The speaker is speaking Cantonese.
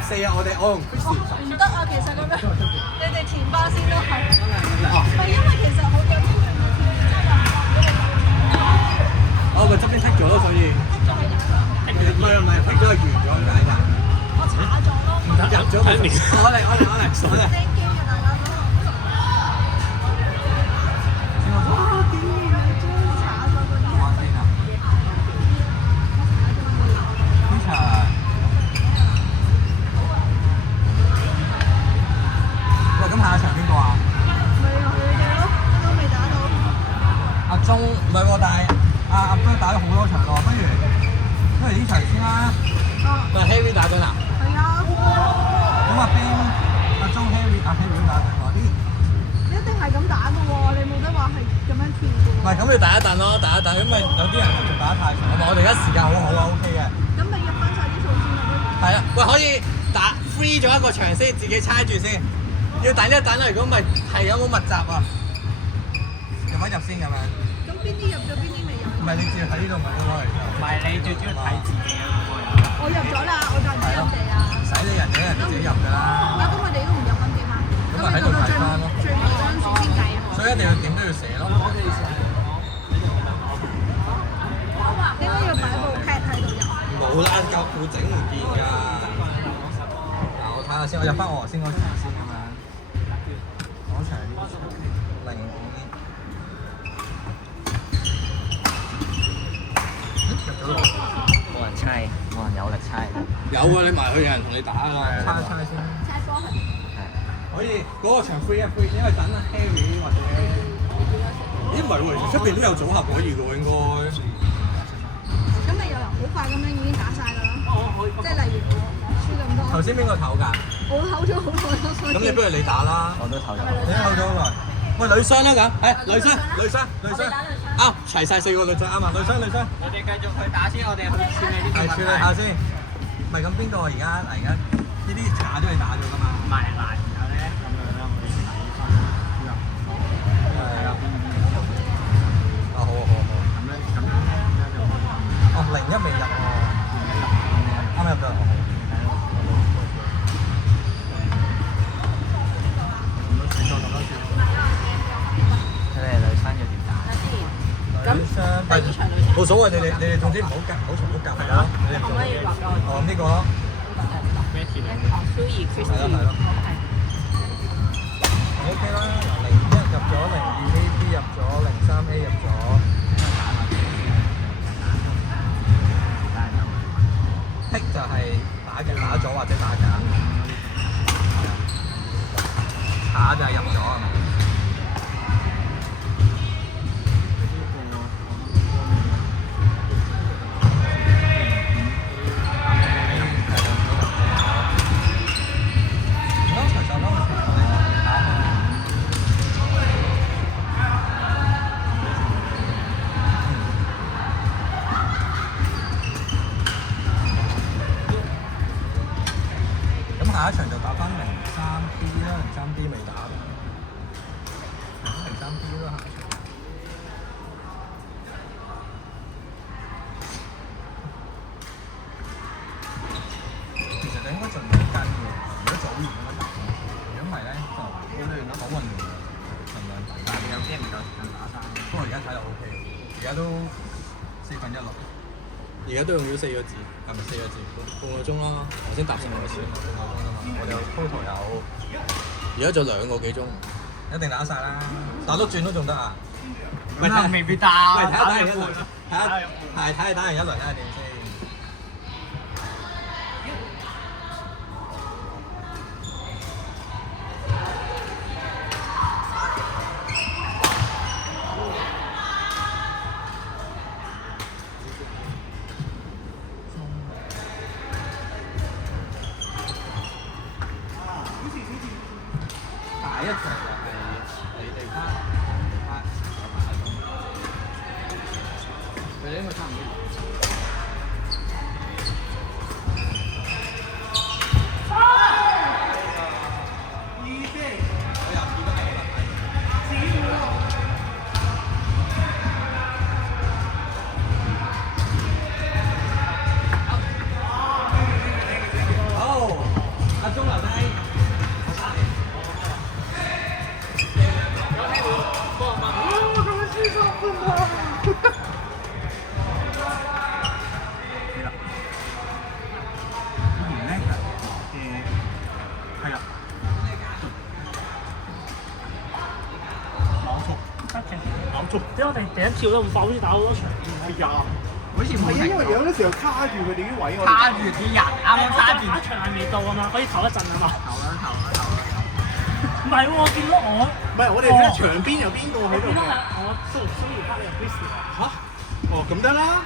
14啊，我同 Christy。唔得啊，其實咁樣，你哋填巴先都係。唔係因為其實好有啲人嘅填真係我咪側邊剔咗咯，所以。唔係剔咗係完咗咁解㗎。我查咗咯。入咗咪？我嚟。 Thank you 大家都。哇！點解查咗嗰啲？喂，咁下一場邊個啊？咪佢哋咯，都未打到。阿鐘唔係喎，但係阿都打咗好多場喎，不如呢場先啦。咪 Harry 打緊啊？係啊。咁阿 Ben、阿鐘、Harry、阿 Harry 都打緊喎，啲你一定係咁打嘅喎，你冇得話係咁樣跳嘅喎。唔係咁要打一陣咯，打一陣，因為有啲人仲打得太長啊嘛。我哋而家時間好好啊 ，OK 嘅。咁咪入翻晒啲數先啦。係啊，喂，可以打 free 咗一個場先，自己猜住先。要等一等啊！如果唔係係有冇密集啊？入一入先咁樣。咁邊啲入咗，邊啲未入？唔係你只係睇呢度咪應該係。唔係你最主要睇自己啊！我入咗啦，我就唔知人哋啊。唔使理人哋，人哋自己入㗎啦。啊，咁我哋都唔入咁點啊？咁咪喺度睇翻咯。最尾嗰陣時先計啊。所以一定要點都要寫咯。應該要擺部 pad 喺度入。冇啦，夠固整唔見㗎。嗱，我睇下先，我入翻我頭先嗰場先咁樣。嗰場0.5。入咗咯。冇人猜，冇人有力猜。有啊，你埋去有人同你打㗎。猜一猜先。猜波係。可以嗰個場 free 一 free，因為等 Harry 或者咦唔係喎，出邊都有組合可以嘅喎應該。咁咪有人好快咁樣已經打晒㗎啦。即係例如我輸咁多。頭先邊個唞㗎？我唞咗好耐咯，所以。咁你不如你打啦。我都投咗。你唞咗好耐。喂，女雙啦咁，係女雙。啱，齊晒4個女雙啱啊，女雙。我哋繼續去打先，我哋去處理呢啲係處理下先。唔係咁邊個而家呢啲查咗你打咗㗎嘛？唔係嗱，然後咧咁樣啦，我哋睇翻係啊。啊好。咁樣咧就哦01未入喎，啱入咗。佢哋女生要點打？女雙冇所謂，你哋總之唔好夾，唔好重複夾係啦。你哋做哦呢個咯。咩鐵嚟？係咯。OK 啦，嗱01入咗，02A B 入咗，03A 入咗。剔就係打咗或者打緊。打就係入咗係嘛？下一場就打翻03B 啦，03B 未打㗎，03B 啦下一場。其實你應該盡量跟嘅，如果組完應該打，如果唔係咧就好亂咯，好混亂嘅，盡量等。但係有啲唔夠時間打翻。不過而家睇落 OK，而家都1/4咯。而家都用咗4個字，係咪4個字？半個鐘啦，頭先搭成2次，半個鐘啫嘛。我哋有 total 有，而家仲有2個幾鐘，一定打晒啦。打多轉都仲得啊！喂，睇未必打。喂，睇下打完一輪，睇下打完一輪睇下點先。第一場就係你哋翻，佢哋應該差唔多。好。點解我哋第一跳得咁快，好似打好多場？係啊，好似冇係啊，因為停有啲時候卡住佢哋啲位，我卡住啲人，啱啱卡住。打場係未到啊嘛，可以唞一陣啊嘛。頭啦。唔係喎，我見到我唔係我哋睇下場邊有邊個喺度嘅。我需要卡你入 list 嚇？哦，咁得啦。